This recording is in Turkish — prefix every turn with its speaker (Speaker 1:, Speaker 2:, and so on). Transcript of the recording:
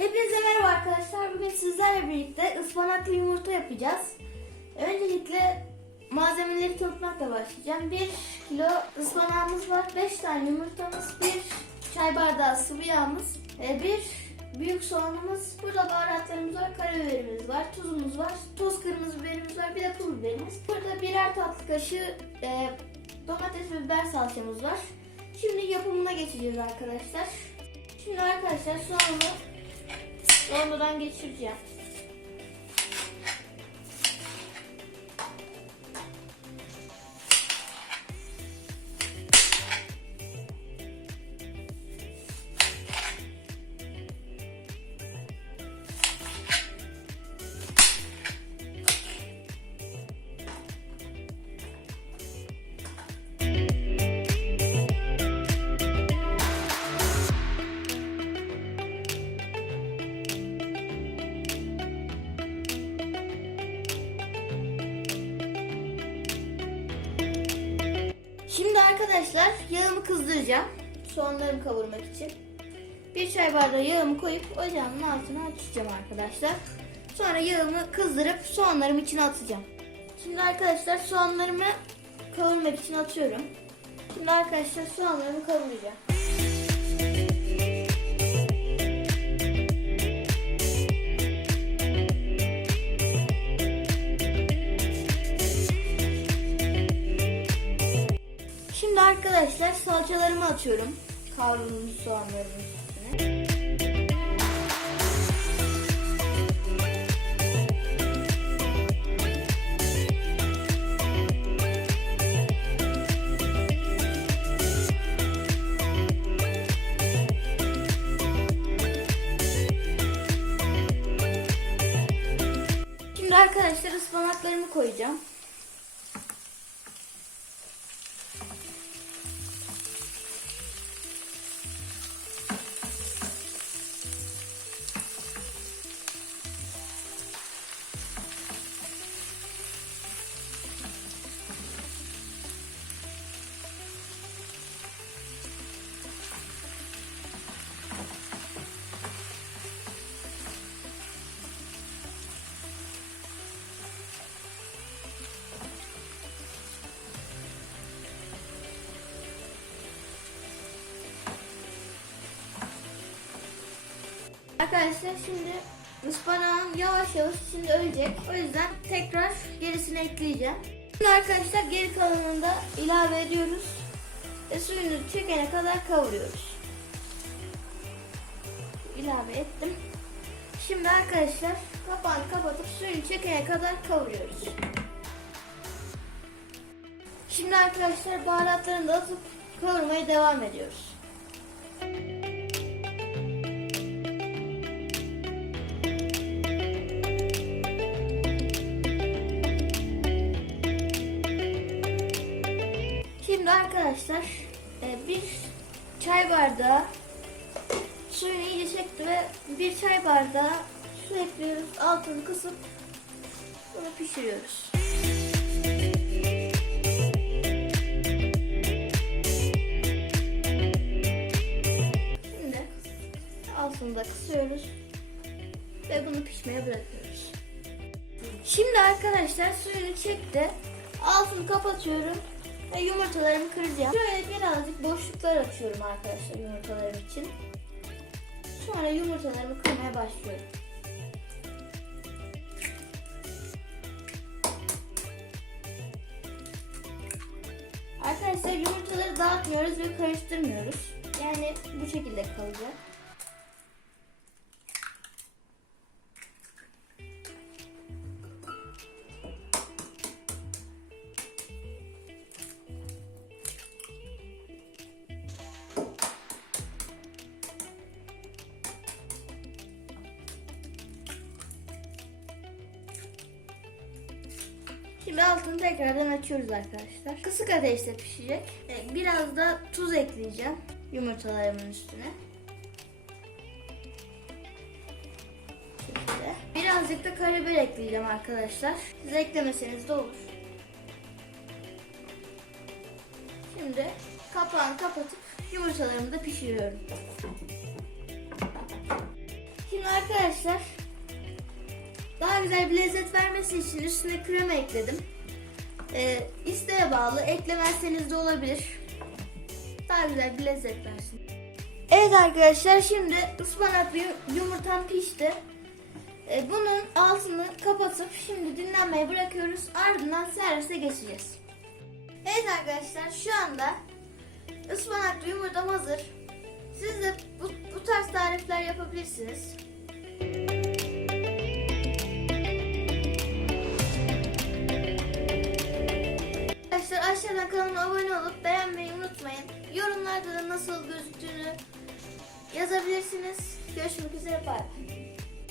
Speaker 1: Hepinize merhaba arkadaşlar. Bugün sizlerle birlikte ıspanaklı yumurta yapacağız. Öncelikle malzemeleri tanıtmakla başlayacağım. 1 kilo ıspanağımız var, 5 tane yumurtamız, 1 çay bardağı sıvı yağımız, 1 büyük soğanımız, burada baharatlarımız var, karabiberimiz var, tuzumuz var, toz kırmızı biberimiz var, bir de pul biberimiz. Burada birer tatlı kaşığı e, domates ve biber salçamız var. Şimdi yapımına geçeceğiz arkadaşlar. Şimdi arkadaşlar soğanı rondodan geçireceğim. Arkadaşlar yağımı kızdıracağım. Soğanlarımı kavurmak için. Bir çay bardağı yağımı koyup ocağımın altına açacağım arkadaşlar. Sonra yağımı kızdırıp soğanlarımı içine atacağım. Şimdi arkadaşlar soğanlarımı kavurmak için atıyorum. Şimdi arkadaşlar soğanlarımı kavuracağım. Arkadaşlar salçalarımı atıyorum. Kavrulmuş soğanların üstüne. Şimdi arkadaşlar ıspanaklarımı koyacağım. Arkadaşlar şimdi ıspanağım yavaş yavaş içinde ölecek. O yüzden tekrar gerisini ekleyeceğim. Şimdi arkadaşlar geri kalanını da ilave ediyoruz. Ve suyunu çekene kadar kavuruyoruz. İlave ettim. Şimdi arkadaşlar kapağını kapatıp suyunu çekene kadar kavuruyoruz. Şimdi arkadaşlar baharatlarını da atıp kavurmaya devam ediyoruz. Arkadaşlar e, bir çay bardağı suyunu iyice çekti ve bir çay bardağı su ekliyoruz. Altını kısıp bunu pişiriyoruz. Şimdi altını da kısıyoruz ve bunu pişmeye bırakıyoruz. Şimdi arkadaşlar suyunu çekti. Altını kapatıyorum ve yumurtalarımı kıracağım. Şöyle birazcık boşluklar açıyorum arkadaşlar yumurtalarım için. Sonra yumurtalarımı kırmaya başlıyorum. Arkadaşlar yumurtaları dağıtmıyoruz ve karıştırmıyoruz. Yani bu şekilde kalacak. Şimdi altını tekrardan açıyoruz arkadaşlar. Kısık ateşte pişecek. Ee, Biraz da tuz ekleyeceğim yumurtalarımın üstüne. Şöyle. Birazcık da karabiber ekleyeceğim arkadaşlar. Siz eklemeseniz de olur. Şimdi kapağını kapatıp yumurtalarımı da pişiriyorum. Şimdi Arkadaşlar daha güzel bir lezzet vermesi için üstüne krema ekledim. Ee, isteğe bağlı eklemezseniz de olabilir. Daha güzel bir lezzet versin. Evet arkadaşlar şimdi ıspanaklı yu- yumurtam pişti. Ee, bunun altını kapatıp şimdi dinlenmeye bırakıyoruz. Ardından servise geçeceğiz. Evet arkadaşlar şu anda ıspanaklı yumurtam hazır. Siz de bu, bu tarz tarifler yapabilirsiniz. Kanalıma abone olup beğenmeyi unutmayın. Yorumlarda da nasıl gözüktüğünü yazabilirsiniz. Görüşmek üzere. Bye.